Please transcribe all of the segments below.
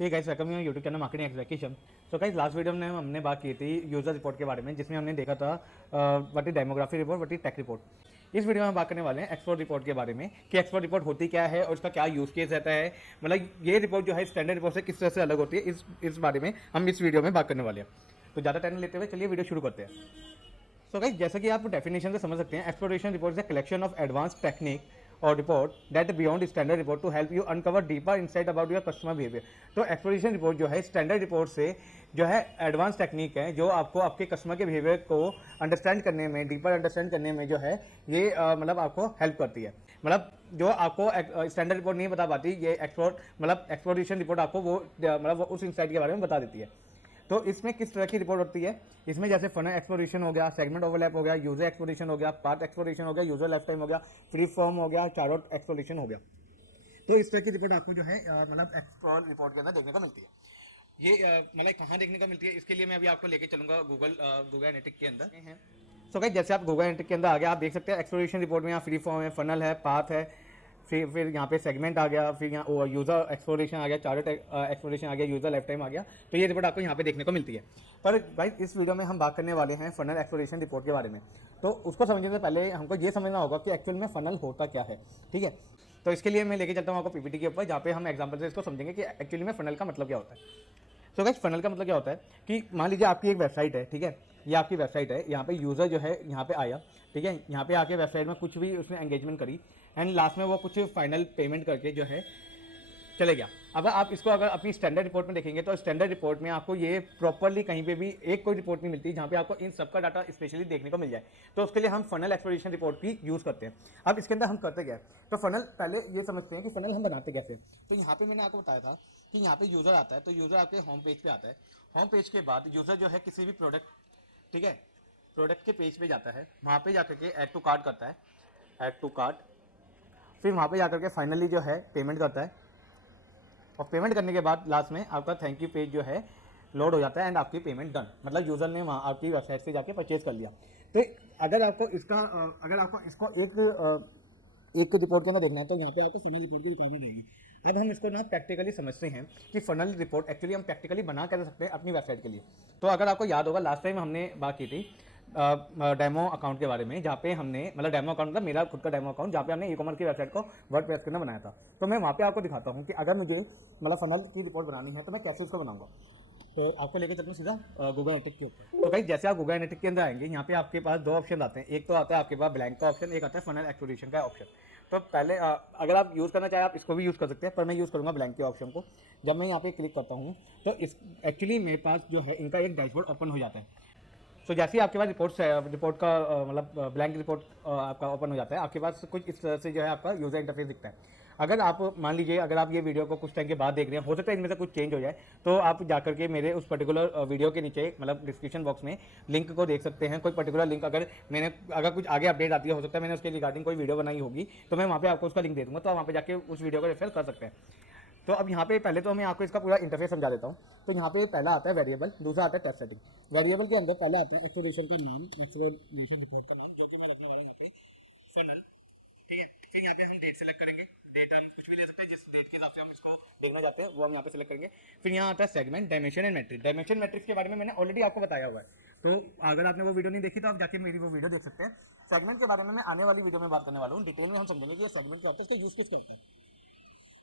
ये guys welcome you YouTube channel marketing execution. So guys last video में हमने बात की थी यूजर रिपोर्ट के बारे में, जिसमें हमने देखा था what is demography report, what is tech report. इस वीडियो में हम बात करने वाले हैं एक्सपोर्ट रिपोर्ट के बारे में कि एक्सपोर्ट रिपोर्ट होती क्या है और इसका क्या यूज केस रहता है। मतलब ये रिपोर्ट जो है स्टैंडर्ड रिपोर्ट से किस तरह से अलग होती है, इस बारे में हम इस वीडियो में बात करने वाले हैं। तो ज़्यादा टाइम लेते हुए चलिए वीडियो शुरू करते हैं। सो गाइस जैसा कि आप डेफिनेशन से समझ सकते हैं, exploration report is a collection of advance technique और report that beyond standard report to help you uncover deeper insight about your customer behaviour. तो एक्सप्लोरेशन रिपोर्ट जो है स्टैंडर्ड रिपोर्ट से जो है एडवांस टेक्निक है जो आपको आपके कस्टमर के बिहेवियर को अंडरस्टैंड करने में, डीपर अंडरस्टैंड करने में जो है ये मतलब आपको हेल्प करती है। मतलब जो आपको स्टैंडर्ड रिपोर्ट नहीं बता पाती, ये एक्सप्लोरेशन रिपोर्ट आपको वो मतलब वो उस इंसाइट के बारे में बता देती है। तो इसमें किस तरह की रिपोर्ट होती है, इसमें जैसे फनल एक्सप्लोरेशन हो गया, सेगमेंट ओवरलैप हो गया, यूजर एक्सप्लोरेशन हो गया, पार्ट एक्सप्लोरेशन हो गया, यूजर लाइफ टाइम हो गया, फ्री फॉर्म हो गया, चारोट एक्सप्लोरेशन हो गया। तो इस तरह की रिपोर्ट आपको जो है मतलब एक्सप्लोर रिपोर्ट के अंदर देखने को मिलती है। ये मतलब कहाँ देखने को मिलती है, इसके लिए मैं अभी आपको लेके चलूंगा गूगल एनालिटिक्स के अंदर। सो गाइस जैसे आप गूगल एनालिटिक्स के अंदर आ गए, आप देख सकते हैं एक्सप्लोरेशन रिपोर्ट में यहाँ फ्री फॉर्म है, फनल है, पाथ है, फिर यहाँ पे सेगमेंट आ गया, फिर यहाँ यूज़र एक्सप्लोरेशन आ गया, चार्ट एक्सप्लोरेशन आ गया, यूज़र लाइफ टाइम आ गया। तो ये रिपोर्ट आपको यहाँ पे देखने को मिलती है। पर भाई इस वीडियो में हम बात करने वाले हैं फनल एक्सप्लोरेशन रिपोर्ट के बारे में। तो उसको समझने से पहले हमको ये समझना होगा कि एक्चुअल में फनल होता क्या है। ठीक है, तो इसके लिए मैं लेके चलता हूँ आपको पीपीटी के ऊपर, जहाँ पे हम एग्जाम्पल से इसको समझेंगे कि एक्चुअली में फनल का मतलब क्या होता है। सो गाइस फनल का मतलब क्या होता है कि मान लीजिए आपकी एक वेबसाइट है, ठीक है, ये आपकी वेबसाइट है, यहाँ पे यूज़र जो है यहाँ पे आया, ठीक है, यहाँ पे आके वेबसाइट में कुछ भी उसने एंगेजमेंट करी एंड लास्ट में वो कुछ फाइनल पेमेंट करके जो है चले गया। अब आप इसको अगर अपनी स्टैंडर्ड रिपोर्ट में देखेंगे तो स्टैंडर्ड रिपोर्ट में आपको ये प्रॉपरली कहीं पे भी एक कोई रिपोर्ट नहीं मिलती जहाँ पे आपको इन सबका डाटा स्पेशली देखने को मिल जाए। तो उसके लिए हम फनल एक्सप्लोरेशन रिपोर्ट की यूज़ करते हैं। अब इसके अंदर हम करते क्या है, तो फनल पहले ये समझते हैं कि फनल हम बनाते कैसे। तो यहाँ पे मैंने आपको बताया था कि यहाँ पे यूज़र आता है, तो यूज़र आपके होम पेज पे आता है। होम पेज के बाद यूज़र जो है किसी भी प्रोडक्ट, ठीक है, प्रोडक्ट के पेज पे जाता है, वहाँ पे जाकर के ऐड टू कार्ट करता है, ऐड टू कार्ट, फिर वहाँ पे जाकर के फाइनली जो है पेमेंट करता है और पेमेंट करने के बाद लास्ट में आपका थैंक यू पेज जो है लोड हो जाता है एंड आपकी पेमेंट डन। मतलब यूज़र ने वहाँ आपकी वेबसाइट से जाके परचेज कर लिया। तो अगर आपको इसको एक रिपोर्ट के अंदर देखना है तो यहाँ पे आपको फनल रिपोर्ट की रिक्वायरमेंट रहेगी। अब हम इसको ना प्रैक्टिकली समझते हैं कि फनल रिपोर्ट एक्चुअली हम प्रैक्टिकली बना कर सकते हैं अपनी वेबसाइट के लिए। तो अगर आपको याद होगा लास्ट टाइम हमने बात की थी डेमो अकाउंट के बारे में, जहाँ पे हमने मतलब डेमो अकाउंट मतलब मेरा खुद का डेमो अकाउंट, जहाँ पे हमने ई कॉमर्स की वेबसाइट को वर्डप्रेस के अंदर बनाया था। तो मैं वहाँ पे आपको दिखाता हूँ कि अगर मुझे मतलब फनल की रिपोर्ट बनानी है तो मैं कैसे उसको बनाऊंगा। तो आपको लेकर चलते हैं सीधा गूगल एनालिटिक्स के ऊपर। तो भाई जैसे आप गूगल एनालिटिक्स के अंदर आएंगे, यहाँ पे आपके पास दो ऑप्शन आते हैं। एक तो आता है आपके पास ब्लैंक का ऑप्शन, एक आता है फनल एक्सप्लोरेशन का ऑप्शन। तो पहले अगर आप यूज़ करना चाहें आप इसको भी यूज़ कर सकते हैं, पर मैं यूज़ करूँगा ब्लैंक के ऑप्शन को। जब मैं यहाँ पे क्लिक करता हूँ तो इस एक्चुअली मेरे पास जो है इनका एक डैशबोर्ड ओपन हो जाता है। सो जैसे ही आपके पास रिपोर्ट का मतलब ब्लैंक रिपोर्ट आपका ओपन हो जाता है, आपके पास कुछ इस तरह से जो है आपका यूज़र इंटरफेस दिखता है। अगर आप मान लीजिए अगर आप ये वीडियो को कुछ टाइम के बाद देख रहे हैं, हो सकता है इनमें से कुछ चेंज हो जाए, तो आप जाकर के मेरे उस पर्टिकुलर वीडियो के नीचे मतलब डिस्क्रिप्शन बॉक्स में लिंक को देख सकते हैं। कोई पर्टिकुलर लिंक अगर कुछ आगे अपडेट आती है, हो सकता है मैंने उसके रिगार्डिंग कोई वीडियो बनाई होगी, तो मैं वहाँ पे आपको उसका लिंक दे दूँगा, तो आप वहाँ पे जाके उस वीडियो को रेफर कर सकते हैं। तो अब यहाँ पे पहले तो मैं आपको इसका पूरा इंटरफेस समझा देता हूँ। तो यहाँ पे पहला आता है वेरिएबल, दूसरा आता है टेक्स्ट सेटिंग। वेरिएबल के अंदर पहला आता है एक्सप्लोरेशन का नाम, एक्सप्लोरेशन रिपोर्ट का नाम, जो कि मैं रखने वाला हूँ यहाँ पे फनल। ठीक है, फिर यहाँ पे हम डेट सेलेक्ट करेंगे, डेट हम कुछ भी ले सकते हैं, जिस डेट के हिसाब से हम इसको देखना चाहते हैं वो हम यहाँ पे सेलेक्ट करेंगे। फिर यहाँ आता है segment, dimension and matrix. Dimension matrix के बारे में मैंने ऑलरेडी आपको बताया हुआ है, तो अगर आपने वो वीडियो नहीं देखी तो आप जाके मेरी वो वीडियो देख सकते हैं। सेगमेंट के बारे में मैं आने वाली वीडियो में बात करने वाला हूँ, डिटेल में हम समझेंगे कि सेगमेंट क्या होता है, इसका यूज किस करते हैं।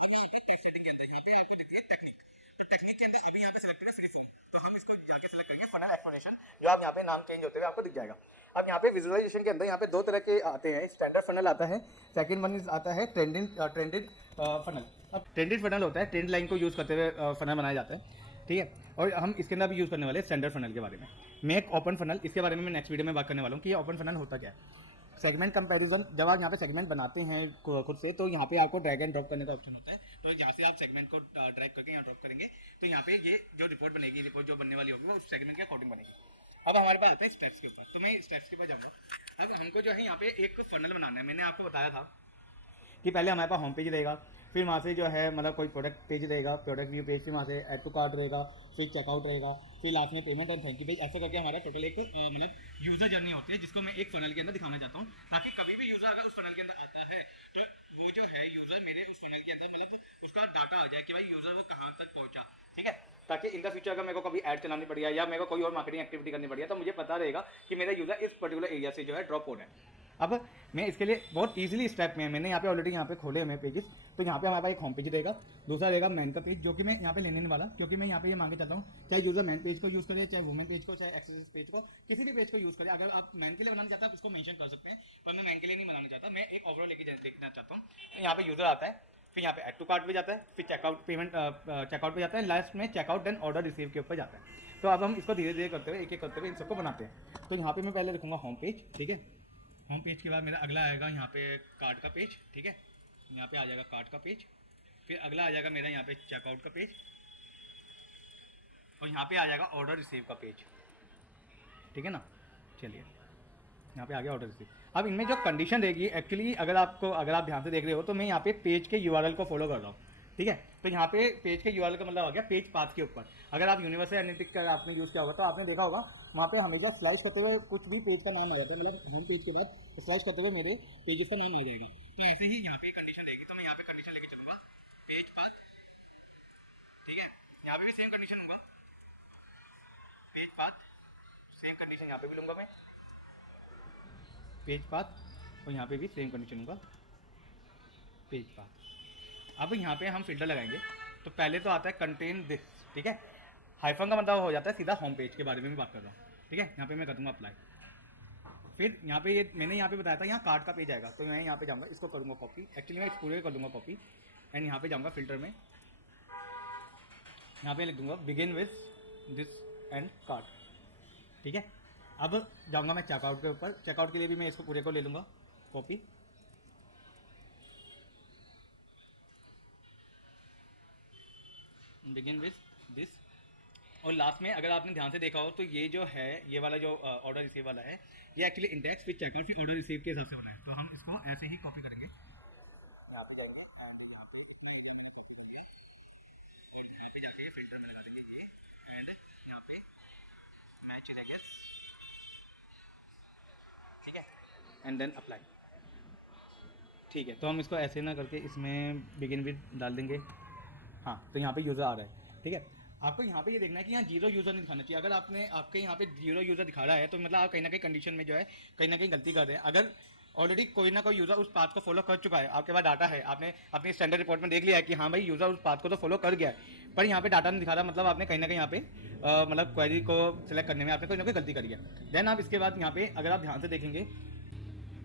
अब यहाँ पे टेक्स्ट सेटिंग के अंदर यहाँ पे आपको दिखती है टेक्निक। तो टेक्निक के अंदर अभी यहाँ पे सेलेक्ट करें फ्री फॉर्म, तो हम इसको जाके सेलेक्ट करेंगे फनल एक्सप्लोरेशन, जो आप यहाँ पे नाम चेंज होते हुए आपको दिख जाएगा। अब यहाँ पे विजुअलाइजेशन के अंदर यहाँ पे दो तरह के आते हैं, स्टैंडर्ड फनल आता है, सेकंड वन आता है ट्रेंडेड फनल। अब ट्रेंडेड फनल होता है, ट्रेंड लाइन को यूज करते हुए फनल बनाया जाता है, ठीक है। और हम इसके अंदर भी यूज करने वाले स्टैंडर्ड फनल के बारे में। मेक ओपन फनल, इसके बारे में मैं नेक्स्ट वीडियो में बात करने वाला हूँ कि ये ओपन फनल होता क्या है। सेगमेंट कंपैरिजन, जब आप यहाँ पे सेगमेंट बनाते हैं खुद से, तो यहाँ पे आपको ड्रैग एंड ड्रॉप करने का ऑप्शन होता है। तो यहाँ से आप सेगमेंट को ड्रैग करके यहाँ ड्रॉप करेंगे, तो यहाँ पे ये जो रिपोर्ट बनेगी, रिपोर्ट जो बनने वाली होगी वो उस सेगमेंट के अकॉर्डिंग बनेगी। अब हमारे पास आता है स्टेप्स के ऊपर, तो मैं स्टेप्स के ऊपर जाऊँगा। अब हमको जो है यहाँ पे एक फनल बनाना है। मैंने आपको बताया था कि पहले हमारे पास होम पेज रहेगा, फिर वहाँ से जो है मतलब कोई प्रोडक्ट पेज रहेगा, प्रोडक्ट व्यू पेज, फिर वहाँ से ऐड टू कार्ट रहेगा, फिर चेकआउट रहेगा, फिर लास्ट में payment and thank you page. ऐसा करके हमारा टोटल एक मतलब यूजर जर्नी होती है, जिसको मैं एक फनल के अंदर दिखाना चाहता हूँ, ताकि कभी भी यूजर अगर उस फनल के अंदर आता है तो वो जो है यूजर मेरे उस फनल के अंदर मतलब उसका डाटा आ जाए कि भाई यूजर वो कहाँ तक पहुंचा, ठीक है, ताकि इन द फ्यूचर अगर मेरे को कभी ऐड चलानी पड़ी है या मेरे को कोई और मार्केटिंग एक्टिविटी करनी पड़ी है तो मुझे पता रहेगा कि मेरा यूजर इस पर्टिकुलर एरिया से जो है ड्रॉप हो रहा है। अब मैं इसके लिए बहुत इजीली स्टेप में मैंने यहाँ पे ऑलरेडी यहाँ पे खोले हुए पेजेस। तो यहाँ पे हमारे पास एक होम पेज रहेगा, दूसरा रहेगा मैन का पेज, जो कि मैं यहाँ पे लेने वाला, क्योंकि मैं यहाँ पे ये मांगे चाहता हूँ चाहे यूजर मैन पेज को यूज करे, चाहे वुमेन पेज को, चाहे एक्सेसरीज पेज को, किसी भी पेज को यूज करे। अगर आप मैन के लिए बनाना चाहते हैं आप उसको मेंशन कर सकते हैं, पर मैं मैन के लिए नहीं बनाना चाहता, मैं एक ओवरऑल लेके देखना चाहता हूँ। तो यहाँ पे यूजर आता है, फिर यहाँ पे ऐड टू कार्ट पे जाता है, फिर चेकआउट पेमेंट चेकआउट पे जाता है, लास्ट में चेकआउट देन ऑर्डर रिसीव के ऊपर जाता है। तो अब हम इसको धीरे धीरे करते हुए एक एक करते हुए इन सबको बनाते हैं। तो यहाँ पे मैं पहले लिखूंगा होम पेज, ठीक है। होम पेज के बाद मेरा अगला आएगा यहाँ पे कार्ड का पेज, ठीक है, यहाँ पे आ जाएगा कार्ड का पेज। फिर अगला आ जाएगा मेरा यहाँ पे चेकआउट का पेज, और यहाँ पे आ जाएगा ऑर्डर रिसीव का पेज, ठीक है ना। चलिए यहाँ पे आ गया ऑर्डर रिसीव। अब इनमें जो कंडीशन रहेगी एक्चुअली अगर आप ध्यान से देख रहे हो तो मैं यहाँ पे पेज के यूआरएल को फॉलो कर रहा हूँ, ठीक है। तो यहाँ पे पेज के यूआरएल का मतलब आ गया पेज पाथ के ऊपर। अगर आप यूनिवर्सल एनालिटिक्स का आपने यूज़ किया होगा तो आपने देखा होगा वहाँ पे हमेशा स्लाइस करते हुए कुछ भी पेज का नाम आ जाता है, मतलब होम पेज के बाद स्लाइस करते हुए मेरे पेजेस का नाम आ जाएगा। तो ऐसे ही यहाँ पे कंडीशन रहेगी, तो मैं यहाँ पे कंडीशन लेके चलूँगा पेज पाथ, ठीक है। यहाँ पे भी सेम कंडीशन होगा पेज पाथ, सेम कंडीशन यहाँ पे भी लूँगा मैं पेज पाथ, और यहाँ पे भी सेम कंडीशन होगा पेज पाथ। अब यहाँ पे हम फिल्टर लगाएंगे। तो पहले तो आता है कंटेन दिस, ठीक है। हाइफन का मतलब हो जाता है सीधा होम पेज के बारे में भी बात कर रहा हूँ, ठीक है। यहाँ पे मैं कर दूँगा अप्लाई। फिर यहाँ पे ये मैंने यहाँ पे बताया था यहाँ कार्ड का पेज आएगा, तो मैं यहाँ पे जाऊँगा, इसको करूँगा कॉपी, एक्चुअली मैं इस पूरे कर दूँगा कॉपी, एंड यहाँ पे जाऊँगा फिल्टर में, यहाँ पे लिख दूँगा begin with this and card, ठीक है। अब जाऊँगा मैं चेकआउट के ऊपर, चेकआउट के लिए भी मैं इसको पूरे को ले लूँगा कॉपी, बिगिन विथ दिस, और लास्ट में अगर आपने ध्यान से देखा हो तो ये जो है ये वाला जो ऑर्डर रिसीव वाला है ये एक्चुअली इंडेक्स विथ चेकआउट फिर ऑर्डर रिसीव के हिसाब से बना है। तो हम इसको ऐसे ही कॉपी करेंगे, यहाँ पे जाएंगे, यहाँ पे जाके फिल्टर में लगा देंगे ये, एंड यहाँ पे मैच रहेगा, ठीक है, एंड देन अप्लाई, ठीक है। तो हम इसको ऐसे ना करके इसमें बिगिन विद डाल देंगे, हाँ। तो यहाँ पे यूज़र आ रहा है, ठीक है। आपको यहाँ पे ये देखना है कि यहाँ जीरो यूज़र नहीं दिखाना चाहिए। अगर आपने आपके यहाँ पे जीरो यूज़र दिखा रहा है तो मतलब आप कहीं ना कहीं कंडीशन में जो है कहीं ना कहीं गलती कर रहे हैं। अगर ऑलरेडी कोई ना कोई यूज़र उस पाथ को फॉलो कर चुका है, आपके पास डाटा है, आपने अपनी स्टैंडर्ड रिपोर्ट में देख लिया है कि हाँ भाई यूज़र उस पाथ को तो फॉलो कर गया है, पर यहाँ पे डाटा नहीं दिखा रहा, मतलब आपने कहीं ना कहीं यहाँ पे मतलब क्वेरी को सिलेक्ट करने में आपने कोई ना कोई गलती करी है। देन आप इसके बाद यहाँ पे अगर आप ध्यान से देखेंगे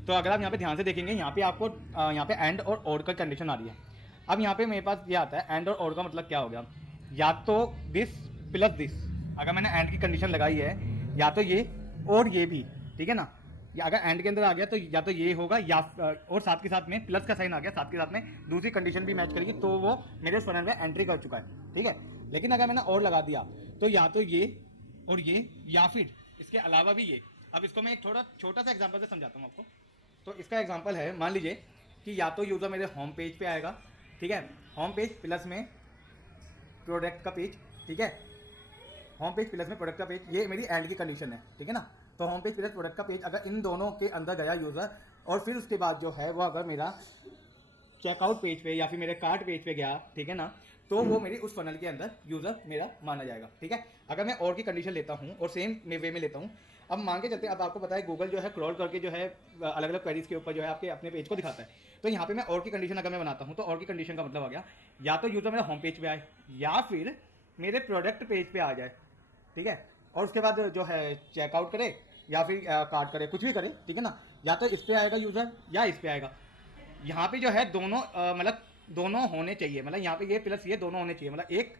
तो अगर आप यहाँ पे ध्यान से देखेंगे यहाँ पे आपको यहाँ पे एंड और का कंडीशन आ रही है। अब यहाँ पे मेरे पास ये आता है एंड और का मतलब क्या हो गया, या तो दिस प्लस दिस, अगर मैंने एंड की कंडीशन लगाई है या तो ये और ये भी, ठीक है ना। या अगर एंड के अंदर आ गया तो या तो ये होगा या और साथ के साथ में प्लस का साइन आ गया, साथ के साथ में दूसरी कंडीशन भी मैच करेगी, तो वो मेरे फनल में एंट्री कर चुका है, ठीक है। लेकिन अगर मैंने और लगा दिया तो या तो ये और ये या फिर इसके अलावा भी ये। अब इसको मैं एक थोड़ा छोटा सा एग्जाम्पल से समझाता हूँ आपको। तो इसका एग्जाम्पल है, मान लीजिए कि या तो यूज़र मेरे होम पेज पे आएगा, ठीक है, होम पेज प्लस में प्रोडक्ट का पेज, ठीक है, होम पेज प्लस में प्रोडक्ट का पेज, ये मेरी एंड की कंडीशन है, ठीक है ना। तो होम पेज प्लस प्रोडक्ट का पेज अगर इन दोनों के अंदर गया यूज़र और फिर उसके बाद जो है वो अगर मेरा चेकआउट पेज पे या फिर मेरे कार्ट पेज पे गया, ठीक है ना, तो वो मेरी उस फनल के अंदर यूज़र मेरा माना जाएगा, ठीक है। अगर मैं और की कंडीशन लेता हूँ और सेम वे में लेता हूँ, अब मान के चलते अब आपको पता है गूगल जो है क्रॉल करके जो है अलग अलग क्वेरीज के ऊपर जो है आपके अपने पेज को दिखाता है। तो यहाँ पे मैं और की कंडीशन अगर मैं बनाता हूँ तो और की कंडीशन का मतलब आ गया या तो यूज़र मेरा होम पेज पे आए या फिर मेरे प्रोडक्ट पेज पे आ जाए, ठीक है, और उसके बाद जो है चेकआउट करे या फिर कार्ट करे, कुछ भी करे, ठीक है ना। या तो इस पे आएगा यूज़र या इस पे आएगा। यहाँ पे जो है दोनों मतलब दोनों होने चाहिए, मतलब यहाँ पे ये प्लस ये दोनों होने चाहिए, मतलब 1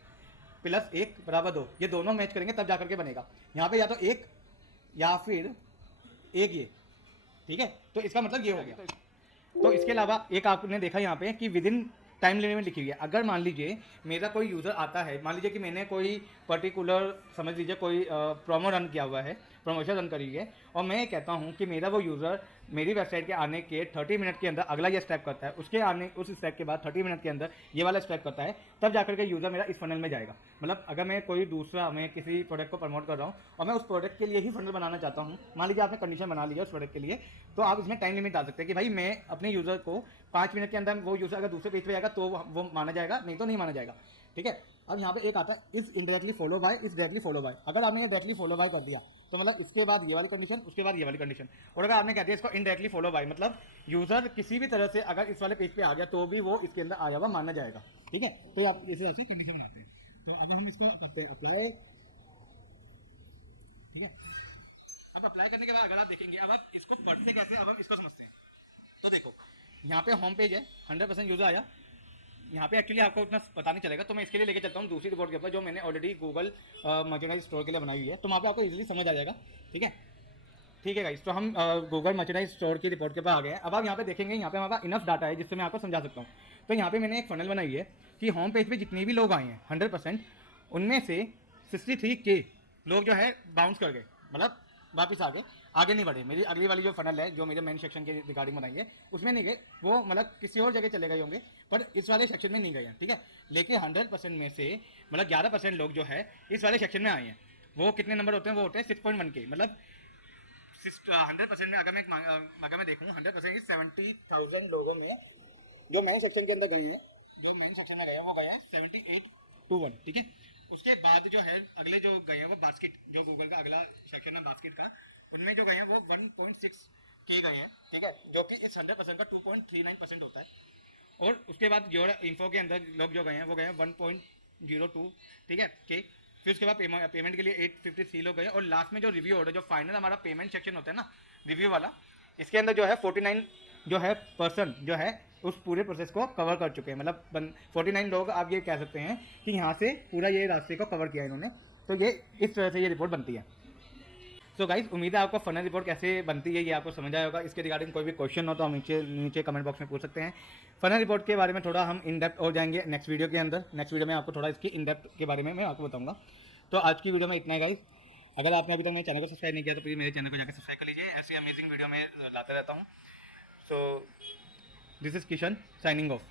+ 1 = 2, ये दोनों मैच करेंगे तब जाकर के बनेगा। यहाँ पे या तो 1 या फिर 1 ये, ठीक है। तो इसका मतलब ये हो गया। तो इसके अलावा एक आपने देखा यहाँ पे कि विदिन टाइम लिमिट लिखी हुई है। अगर मान लीजिए मेरा कोई यूज़र आता है, मान लीजिए कि मैंने कोई पर्टिकुलर समझ लीजिए कोई प्रोमो रन किया हुआ है, प्रमोशन रन करी है, और मैं कहता हूँ कि मेरा वो यूज़र मेरी वेबसाइट के आने के 30 मिनट के अंदर अगला ये स्टेप करता है, उसके आने उस स्टेप के बाद 30 मिनट के अंदर ये वाला स्टेप करता है, तब जाकर के यूज़र मेरा इस फनल में जाएगा। मतलब अगर मैं कोई दूसरा मैं किसी प्रोडक्ट को प्रमोट कर रहा हूँ और मैं उस प्रोडक्ट के लिए ही फनल बनाना चाहता हूँ, मान लीजिए आपने कंडीशन बना लिया उस प्रोडक्ट के लिए, तो आप इसमें टाइम लिमिट डाल सकते हैं कि भाई मैं अपने यूज़र को 5 मिनट के अंदर, वो यूज़र अगर दूसरे पेज पे जाएगा तो वो माना जाएगा, नहीं तो नहीं माना जाएगा। ठीक है, अब यहाँ पे एक आता है इस इनडायरेक्टली फॉलो बाय, इस डायरेक्टली फॉलो बाय। अगर आपने ये डायरेक्टली फॉलो बाय कर दिया तो मतलब इसके बाद ये वाली कंडीशन, उसके बाद ये वाली कंडीशन, और अगर आपने कह दिया इसको इनडायरेक्टली फॉलो बाय, मतलब यूजर किसी भी तरह से अगर इस वाले पेज पे आ गया तो भी वो इसके अंदर आया हुआ माना जाएगा। ठीक है, तो आप इसे ऐसे कंडीशन बनाते हैं। तो अब हम इसको करते हैं अप्लाई। ठीक है, अब अप्लाई करने के बाद अगर आप देखेंगे, अब आप इसको पढ़ते कैसे, अब हम इसको समझते हैं। तो देखो यहाँ पे होम पेज है, 100% यूजर आया। यहाँ पे एक्चुअली आपको उतना पता नहीं चलेगा, तो मैं इसके लिए लेके चलता हूँ दूसरी रिपोर्ट के ऊपर जो मैंने ऑलरेडी गूगल मर्चेंडाइज स्टोर के लिए बनाई हुई है, तो वहाँ पे आपको इजीली समझ आ जाएगा। ठीक है, ठीक है गाइस, तो हम गूगल मर्चेंडाइज स्टोर की रिपोर्ट के ऊपर आ गए हैं। अब आप यहाँ पे देखेंगे, यहाँ पे हमारे पास इनफ डाटा है जिससे मैं आपको समझा सकता हूँ। तो यहाँ पे मैंने एक फनल बनाई है कि होम पेज पे जितने भी लोग आए हैं 100%, उनमें से 63K लोग जो है बाउंस कर गए, मतलब वापस आगे नहीं बढ़े। मेरी अगली वाली जो फनल है जो मेरे मेन सेक्शन के रिगार्डिंग बनाएंगे उसमें नहीं गए, वो मतलब किसी और जगह चले गए होंगे, पर इस वाले सेक्शन में नहीं गए हैं। ठीक है, लेकिन 100% में से मतलब 11% लोग जो है इस वाले सेक्शन में आए हैं। वो कितने नंबर होते हैं, वो होते हैं 6.1K। मतलब 100% में अगर मैं देखूँ 100% की 70,000 लोगों में जो मेन सेक्शन के अंदर गए हैं, जो मेन सेक्शन में गए हैं वो गए हैं 7821। ठीक है, उसके बाद जो है अगले जो गए हैं वो बास्केट, जो गूगल का अगला सेक्शन है बास्केट का, उनमें जो गए हैं वो 1.6K गए हैं। ठीक है, जो कि इस 100% का 2.39% होता है। और उसके बाद जो इन्फो के अंदर लोग जो गए हैं वो गए हैं 1.02। ठीक है, के फिर उसके बाद पेमेंट के लिए 853 लोग गए, और लास्ट में जो रिव्यू ऑर्डर, जो फाइनल हमारा पेमेंट सेक्शन होता है ना रिव्यू वाला, इसके अंदर जो है 49 जो है पर्सन जो है उस पूरे प्रोसेस को कवर कर चुके हैं। मतलब 49 लोग आप ये कह सकते हैं कि यहाँ से पूरा ये रास्ते को कवर किया इन्होंने। तो ये इस तरह से ये रिपोर्ट बनती है। सो गाइस, उम्मीद है आपको फनल रिपोर्ट कैसे बनती है ये आपको समझ आया होगा। इसके रिगार्डिंग कोई भी क्वेश्चन हो तो हम नीचे कमेंट बॉक्स में पूछ सकते हैं। फनल रिपोर्ट के बारे में थोड़ा हम इन डेप्थ हो जाएंगे नेक्स्ट वीडियो के अंदर। नेक्स्ट वीडियो में आपको थोड़ा इसकी इन डेप्थ के बारे में मैं आपको बताऊंगा। तो आज की वीडियो में इतना ही गाइस। अगर आपने अभी तक मेरे चैनल को सब्सक्राइब नहीं किया तो प्लीज़ मेरे चैनल को जाकर सब्सक्राइब कर लीजिए, ऐसी अमेजिंग वीडियो में लाते रहता हूँ। So this is Kishan signing off.